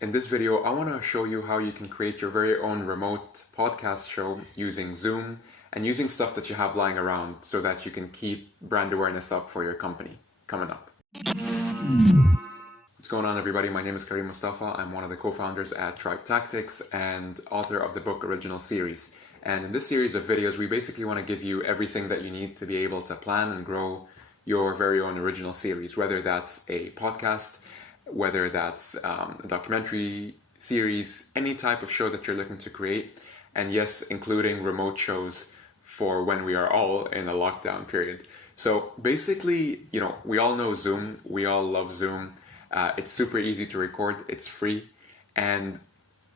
In this video, I want to show you how you can create your very own remote podcast show using Zoom and using stuff that you have lying around so that you can keep brand awareness up for your company. Coming up. What's going on, everybody? My name is Karim Mustafa. I'm one of the co-founders at Tribe Tactics and author of the book Original Series. And in this series of videos, we basically want to give you everything that you need to be able to plan and grow your very own original series, whether that's a podcast, whether that's a documentary series, any type of show that you're looking to create. And yes, including remote shows for when we are all in a lockdown period. So basically, we all know Zoom. We all love Zoom. It's super easy to record. It's free. And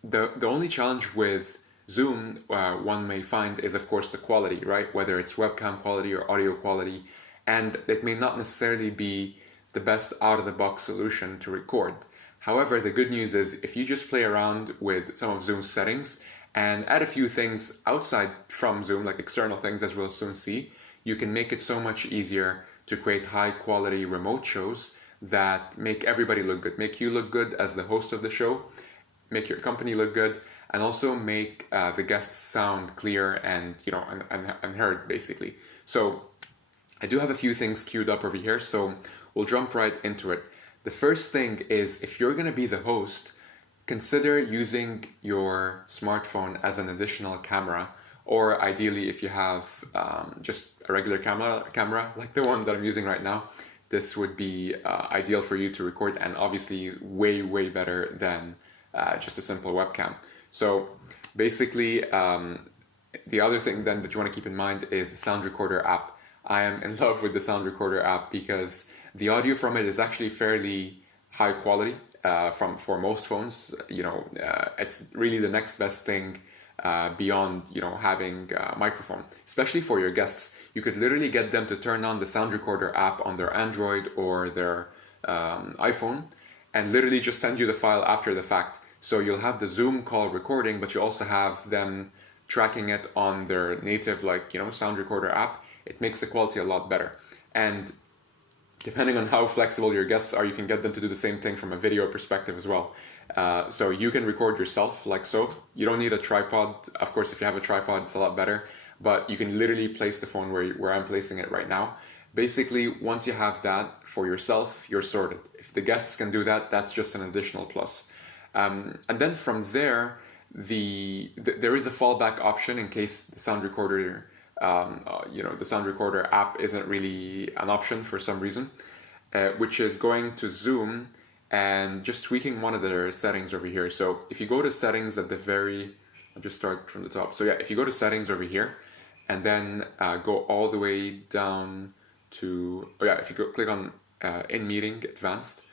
the only challenge with Zoom one may find is, of course, the quality, right? Whether it's webcam quality or audio quality. And it may not necessarily be the best out-of-the-box solution to record. However, the good news is if you just play around with some of Zoom's settings and add a few things outside from Zoom, like external things as we'll soon see, you can make it so much easier to create high-quality remote shows that make everybody look good, make you look good as the host of the show, make your company look good, and also make the guests sound clear and and heard, basically. So I do have a few things queued up over here, so we'll jump right into it. The first thing is, if you're going to be the host, consider using your smartphone as an additional camera, or ideally if you have just a regular camera like the one that I'm using right now, this would be ideal for you to record, and obviously way better than just a simple webcam. So basically, the other thing then that you want to keep in mind is the sound recorder app. I am in love with the sound recorder app because the audio from it is actually fairly high quality for most phones. It's really the next best thing beyond having a microphone, especially for your guests. You could literally get them to turn on the sound recorder app on their Android or their iPhone and literally just send you the file after the fact. So you'll have the Zoom call recording, but you also have them tracking it on their native sound recorder app. It makes the quality a lot better. And depending on how flexible your guests are, you can get them to do the same thing from a video perspective as well. So you can record yourself like so. You don't need a tripod. Of course, if you have a tripod, it's a lot better. But you can literally place the phone where I'm placing it right now. Basically, once you have that for yourself, you're sorted. If the guests can do that, that's just an additional plus. And then from there, there is a fallback option in case the sound recorder the sound recorder app isn't really an option for some reason, which is going to Zoom and just tweaking one of their settings over here. So if you go to settings at I'll just start from the top. So yeah, if you go to settings over here and then go all the way down to, if you click on in meeting advanced,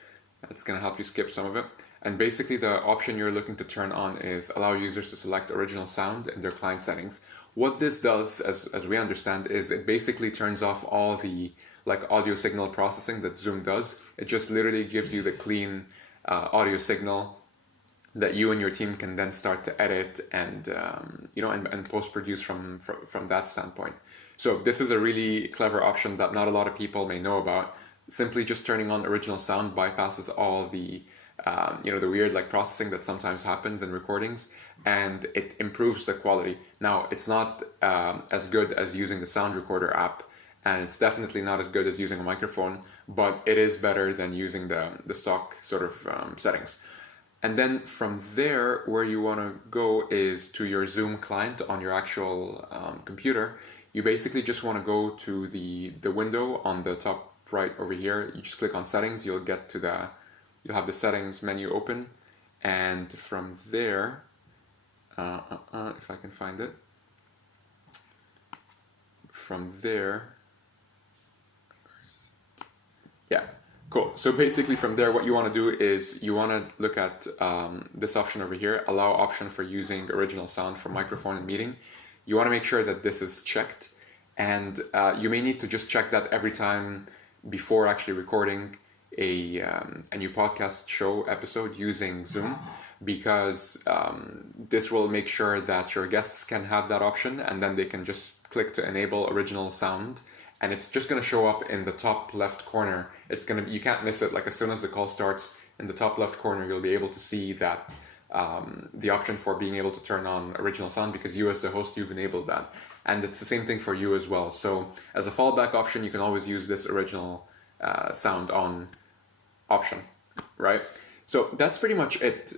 it's going to help you skip some of it. And basically the option you're looking to turn on is allow users to select original sound in their client settings. What this does, as we understand, is it basically turns off all the audio signal processing that Zoom does. It just literally gives you the clean audio signal that you and your team can then start to edit and and post-produce from that standpoint. So this is a really clever option that not a lot of people may know about. Simply just turning on original sound bypasses all the the weird processing that sometimes happens in recordings, and it improves the quality. Now, it's not as good as using the sound recorder app, and it's definitely not as good as using a microphone, but it is better than using the stock sort of settings. And then from there, where you want to go is to your Zoom client on your actual computer. You basically just want to go to the window on the top right over here. You just click on settings. You'll have the settings menu open, and from there, if I can find it, from there, yeah, cool. So basically from there, what you want to do is you want to look at this option over here, allow option for using original sound for microphone and meeting. You want to make sure that this is checked, and you may need to just check that every time before actually recording a new podcast show episode using Zoom, because this will make sure that your guests can have that option, and then they can just click to enable original sound, and it's just going to show up in the top left corner. You can't miss it. As soon as the call starts, in the top left corner, you'll be able to see that the option for being able to turn on original sound, because you as the host, you've enabled that. And it's the same thing for you as well. So as a fallback option, you can always use this original sound on option, right? So that's pretty much it.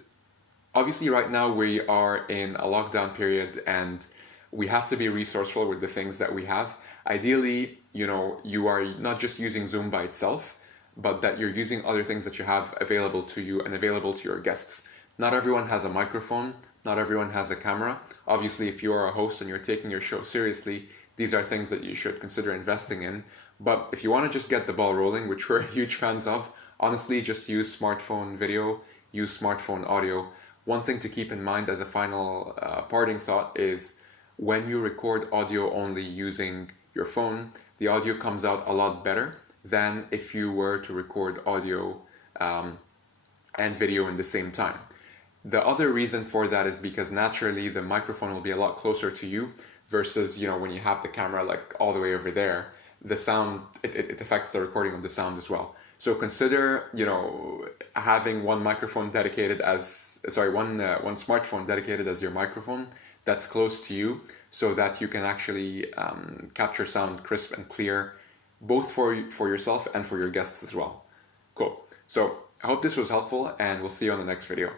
Obviously, right now we are in a lockdown period and we have to be resourceful with the things that we have. Ideally, you are not just using Zoom by itself, but that you're using other things that you have available to you and available to your guests. Not everyone has a microphone, not everyone has a camera. Obviously, if you are a host and you're taking your show seriously, these are things that you should consider investing in. But if you want to just get the ball rolling, which we're huge fans of, honestly, just use smartphone video, use smartphone audio. One thing to keep in mind as a final parting thought is when you record audio only using your phone, the audio comes out a lot better than if you were to record audio and video in the same time. The other reason for that is because naturally the microphone will be a lot closer to you versus, when you have the camera like all the way over there, the sound, it affects the recording of the sound as well. So consider, having one smartphone dedicated as your microphone that's close to you, so that you can actually capture sound crisp and clear, both for yourself and for your guests as well. Cool. So I hope this was helpful, and we'll see you on the next video.